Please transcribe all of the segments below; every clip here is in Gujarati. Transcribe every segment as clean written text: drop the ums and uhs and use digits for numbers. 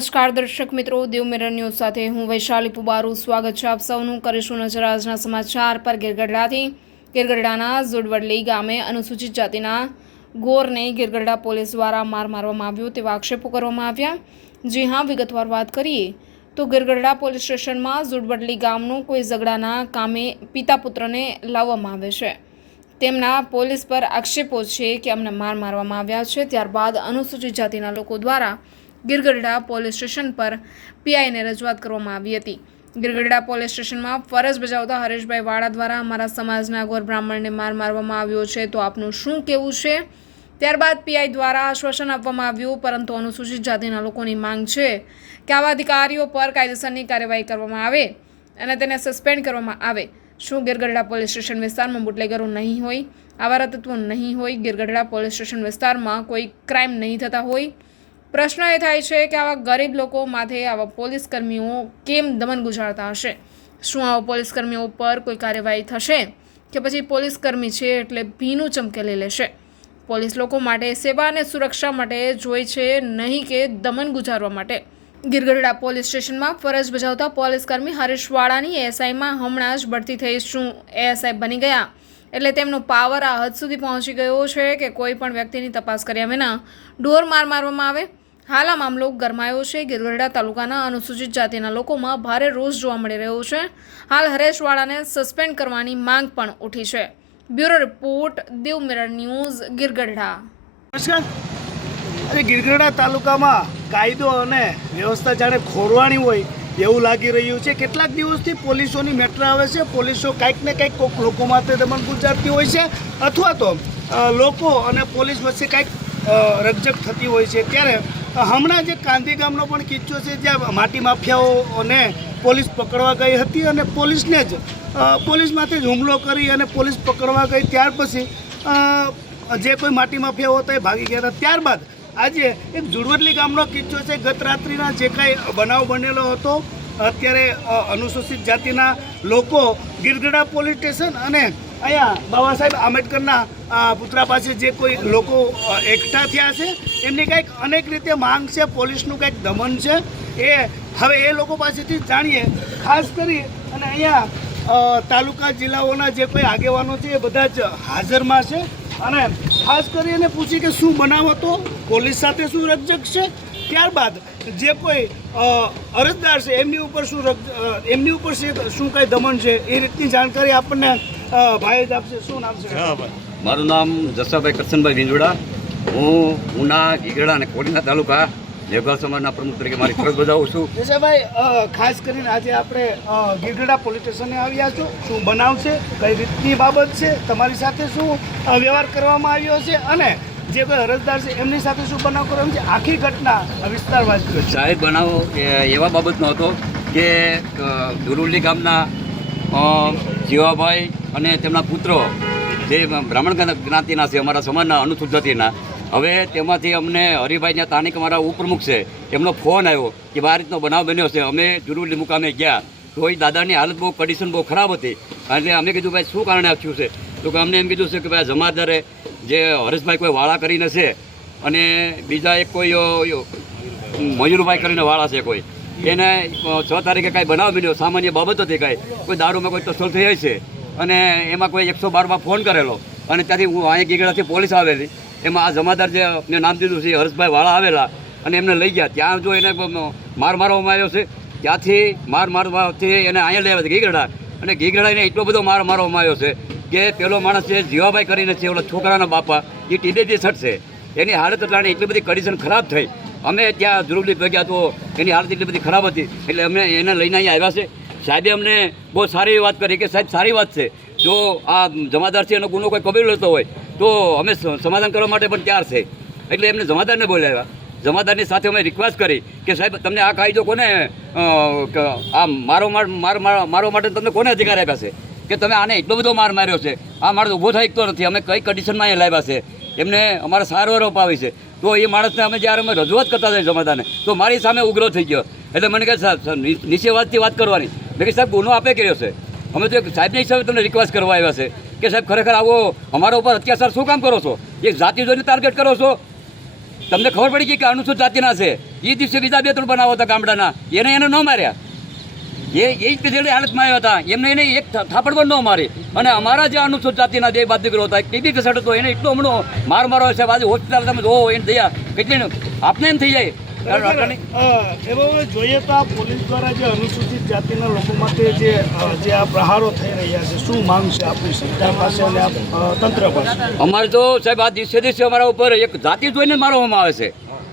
નમસ્કાર દર્શક મિત્રો, દેવ મિરર ન્યૂઝ સાથે હું વૈશાલી પુબારુ સ્વાગત છે આપ સૌનું. કરીશું નજર આજના સમાચાર પર. ગિરગઢડાના ઝુડવડલી ગામે અનુસૂચિત જાતિના ગોરને ગિરગઢડા પોલીસ દ્વારા મારવામાં આવ્યો તેવા આક્ષેપો કરવામાં આવ્યા. જી હા, વિગતવાર વાત કરીએ તો ગિરગઢડા પોલીસ સ્ટેશનમાં ઝુડવડલી ગામનું કોઈ ઝઘડાના કામે પિતા પુત્રને લાવવામાં આવે છે. તેમના પોલીસ પર આક્ષેપો છે કે અમને મારવામાં આવ્યા છે. ત્યારબાદ અનુસૂચિત જાતિના લોકો દ્વારા ગિરગઢડા પોલીસ સ્ટેશન પર પીઆઈને રજૂઆત કરવામાં આવી હતી. ગિરગઢડા પોલીસ સ્ટેશનમાં ફરજ બજાવતા હરેશભાઈ વાળા દ્વારા અમારા સમાજના ગોર બ્રાહ્મણને મારવામાં આવ્યો છે, તો આપનું શું કહેવું છે? ત્યારબાદ પીઆઈ દ્વારા આશ્વાસન આપવામાં આવ્યું, પરંતુ અનુસૂચિત જાતિના લોકોની માંગ છે કે આવા અધિકારીઓ પર કાયદેસરની કાર્યવાહી કરવામાં આવે અને તેને સસ્પેન્ડ કરવામાં આવે. શું ગિરગઢડા પોલીસ સ્ટેશન વિસ્તારમાં બુટલેગરો નહીં હોય, આવારા તત્વો નહીં હોય, ગિરગઢડા પોલીસ સ્ટેશન વિસ્તારમાં કોઈ ક્રાઇમ નહીં થતા હોય? પ્રશ્ન એ થાય છે કે આવા ગરીબ લોકો માથે આવા પોલીસ કર્મીઓ કેમ દમન ગુજારતા હશે? શું આવા પોલીસ કર્મીઓ પર કોઈ કાર્યવાહી થશે કે પછી પોલીસ કર્મી છે એટલે ભીનું ચમકેલી લેશે? પોલીસ લોકો માટે સેવા અને સુરક્ષા માટે જોઈ છે, નહીં કે દમન ગુજારવા માટે. ગિરગઢડા પોલીસ સ્ટેશનમાં ફરજ બજાવતા પોલીસ કર્મી હરેશ વાળાની એએસઆઈમાં હમણાં જ બઢતી થઈ. શું એએસઆઈ બની ગયા એટલે તેમનો પાવર આ હદ સુધી પહોંચી ગયો છે કે કોઈ પણ વ્યક્તિની તપાસ કર્યા વિના ઢોર મારવામાં આવે? હાલ આ મામલો ગરમાયો છે. ગિરગઢડા તાલુકાના અનુસૂચિત જાતિના લોકોમાં ભારે રોષ જોવા મળી રહ્યો છે. હાલ હરેશવાળાને સસ્પેન્ડ કરવાની માંગ પણ ઉઠી છે. બ્યુરો રિપોર્ટ, દેવ મિરર ન્યૂઝ, ગિરગઢડા. નમસ્કાર. અરે ગિરગઢડા તાલુકામાં કાયદો અને વ્યવસ્થા જાણે ખોરવાણી હોય એવું લાગી રહ્યું છે. કેટલાક દિવસથી પોલીસોની મેટર આવે છે. પોલીસો કંઈક ને કંઈક કોઈક લોકો માટે દમન ગુજારતી હોય છે, અથવા તો લોકો અને પોલીસ વચ્ચે કંઈક રકઝક થતી હોય છે. ત્યારે હમણાં જે કાંધી ગામનો પણ કિસ્સો છે, જ્યાં માટી માફિયાઓને પોલીસ પકડવા ગઈ હતી અને પોલીસને જ પોલીસમાંથી જ હુમલો કરી અને પોલીસ પકડવા ગઈ. ત્યાર પછી જે કોઈ માટી માફિયાઓ હતા એ ભાગી ગયા હતા. ત્યારબાદ આજે એક ઝુડવડલી ગામનો કિસ્સો છે. ગત રાત્રિના જે કાંઈ બનાવ બનેલો હતો, અત્યારે અનુસૂચિત જાતિના લોકો ગિરગઢડા પોલીસ સ્ટેશન અને અહીંયા બાબા સાહેબ આંબેડકરના પુતળા પાસે જે કોઈ લોકો એકઠા થયા છે, એમની કંઈક અનેક રીતે માંગ છે, પોલીસનું કંઈક દમન છે. એ હવે એ લોકો પાસેથી જાણીએ. ખાસ કરી અને અહીંયા તાલુકા જિલ્લાઓના જે કોઈ આગેવાનો છે એ બધા જ હાજરમાં છે અને ખાસ કરીને પૂછી કે શું બનાવ હતો, પોલીસ સાથે શું રકઝક છે, ત્યારબાદ જે કોઈ અરજદાર છે એમની ઉપર શું કંઈ દમન છે એ રીતની જાણકારી આપણને ભાઈ જ આપશે. શું નામ છે? મારું નામ જસાભાઈ કરશનભાઈ વિંજોડા. હું ઉના, ગિરગઢડા અને કોડીના તાલુકા લેબર સમાજના પ્રમુખ તરીકે મારી ફરજ બજાવું છું. જસાભાઈ, ખાસ કરીને આજે આપણે ગિરગઢડા પોલીસ સ્ટેશને આવ્યા છો. શું બનાવ છે, કઈ રીતની બાબત છે, તમારી સાથે શું વ્યવહાર કરવામાં આવ્યો છે અને જે કોઈ અરજદાર છે એમની સાથે શું બનાવ કરવામાં છે, આખી ઘટના વિસ્તારવાદ છે. સાહેબ, બનાવ એવા બાબતનો હતો કે દુરુલી ગામના જીવાભાઈ અને તેમના પુત્રો જે બ્રાહ્મણ જ્ઞાતિના છે, અમારા સમાજના અનુસૂચિત જાતિના. હવે તેમાંથી અમને હરિભાઈ તાનિક અમારા ઉપપ્રમુખ છે, એમનો ફોન આવ્યો કે આ રીતનો બનાવ બન્યો છે. અમે જુરુલી મુકામે ગયા તો એ દાદાની હાલત બહુ કન્ડિશન બહુ ખરાબ હતી. એટલે અમે કીધું ભાઈ શું કારણે થયું છે? તો કે અમને એમ કીધું છે કે ભાઈ જમાદારે જે હરેશભાઈ કોઈ વાળા કરીને છે અને બીજા એક કોઈ મયુરભાઈ કરીને વાળા છે કોઈ, એને 6 તારીખે કાંઈ બનાવ બન્યો, સામાન્ય બાબત હતી, કાંઈ કોઈ દારૂમાં કોઈ તસલ થઈ છે અને એમાં કોઈ 112માં ફોન કરેલો અને ત્યાંથી હું અહીંયા ગિરગઢડાથી પોલીસ આવેલી. એમાં આ જમાદાર જે મેં નામ દીધું છે હર્ષભાઈ વાળા આવેલા અને એમને લઈ ગયા. ત્યાં જો એને મારવામાં આવ્યો છે, ત્યાંથી મારવાથી એને અહીંયા લઈ આવ્યા છે ગિરગઢડા, અને ગિરગઢડા એને એટલો બધો મારવામાં આવ્યો છે કે પેલો માણસ છે જીવાભાઈ કરીને છે, ઓલા છોકરાના બાપા, એ ટીડેથી સટશે. એની હાલત એટલી બધી કન્ડિશન ખરાબ થઈ. અમે ત્યાં ધ્રુવલી ભેગ્યા તો એની હાલત એટલી બધી ખરાબ હતી એટલે અમે એને લઈને અહીંયા આવ્યા છે. સાહેબે અમને બહુ સારી વાત કરી કે સાહેબ સારી વાત છે, જો આ જમાદાર છે એનો ગુનો કોઈ કબૂલ લેતો હોય તો અમે સમાધાન કરવા માટે પણ તૈયાર છે. એટલે એમને જમાદારને બોલાવ્યા. જમાદારની સાથે અમે રિક્વેસ્ટ કરી કે સાહેબ તમને આ કાયદો કોને આ મારો માટે તમને કોને અધિકાર આપ્યા છે કે તમે આને એટલો બધો માર્યો છે? આ માણસ ઊભો થઈ શકતો નથી. અમે કઈ કન્ડિશનમાં અહીંયા લાવ્યા છે, એમને અમારા સારવાર અપાવી છે. તો એ માણસને અમે જ્યારે અમે રજૂઆત કરતા હતા જમાદારને, તો મારી સામે ઉગ્ર થઈ ગયો. એટલે મને કહે સાહેબ નીચેવાદથી વાત કરવાની. મેં કે સાહેબ ગુનો આપે કર્યો છે, અમે તો સાહેબની હિસાબે તમને રિક્વેસ્ટ કરવા આવ્યા છે કે સાહેબ ખરેખર આવો અમારા ઉપર અત્યાચાર શું કામ કરો છો? એક જાતિ જોઈને ટાર્ગેટ કરો છો તમને ખબર પડી ગઈ કે અનુસૂચિત જાતિના છે એ દિવસે બીજા 2-3 બનાવો હતા ગામડાના એને ન માર્યા એ જ પેલી હાલતમાં આવ્યા હતા એમને એક થાપડ પણ ન મારી અને અમારા જે અનુસૂચિત જાતિના 2 બાદ દીકરો હતા ટીબી પેશન્ટ હતો એને એટલો હમણો મારો છે આજે હોસ્પિટલ તમે જોવો એને દયા કેટલી આપને એમ થઈ જાય. એમાં જોઈએ તો આ પોલીસ દ્વારા જે અનુસૂચિત જાતિના લોકો માટે જે આ પ્રહારો થઈ રહ્યા છે, શું માંગ છે આપણી સરકાર પાસે અને તંત્ર પાસે? અમારે તો સાહેબ આ દિવસે અમારા ઉપર એક જાતિ જોઈને મારવામાં આવે છે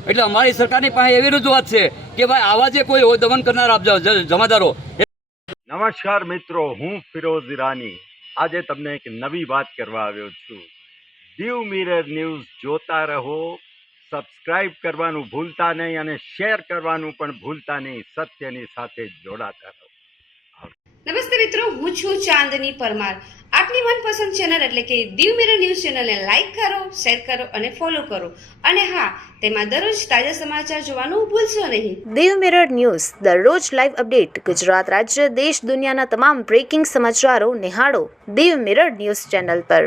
એટલે અમારી સરકારની પાસે એવી રજૂઆત છે કે ભાઈ આવા જે કોઈ દમન કરનાર જમાદારો. નમસ્કાર મિત્રો, હું ફિરોઝ ઈરાની આજે તમને એક નવી વાત કરવા આવ્યો છું. દીવ મિરર ન્યૂઝ જોતા રહો, સબસ્ક્રાઇબ કરવાનું ભૂલતા નહીં અને શેર કરવાનું પણ ભૂલતા નહીં. સત્યની સાથે જોડાતા રહો. નમસ્તે મિત્રો, હું છું ચાંદની પરમાર. આપની મનપસંદ ચેનલ એટલે કે દીવ મિરર ન્યૂઝ ચેનલને લાઈક કરો, શેર કરો અને ફોલો કરો. અને હા, તેમાં દરરોજ તાજા સમાચાર જોવાનું ભૂલશો નહીં. દીવ મિરર ન્યૂઝ દરરોજ લાઈવ અપડેટ ગુજરાત રાજ્ય દેશ દુનિયાના તમામ બ્રેકિંગ સમાચારો નિહાળો દીવ મિરર ન્યૂઝ ચેનલ પર.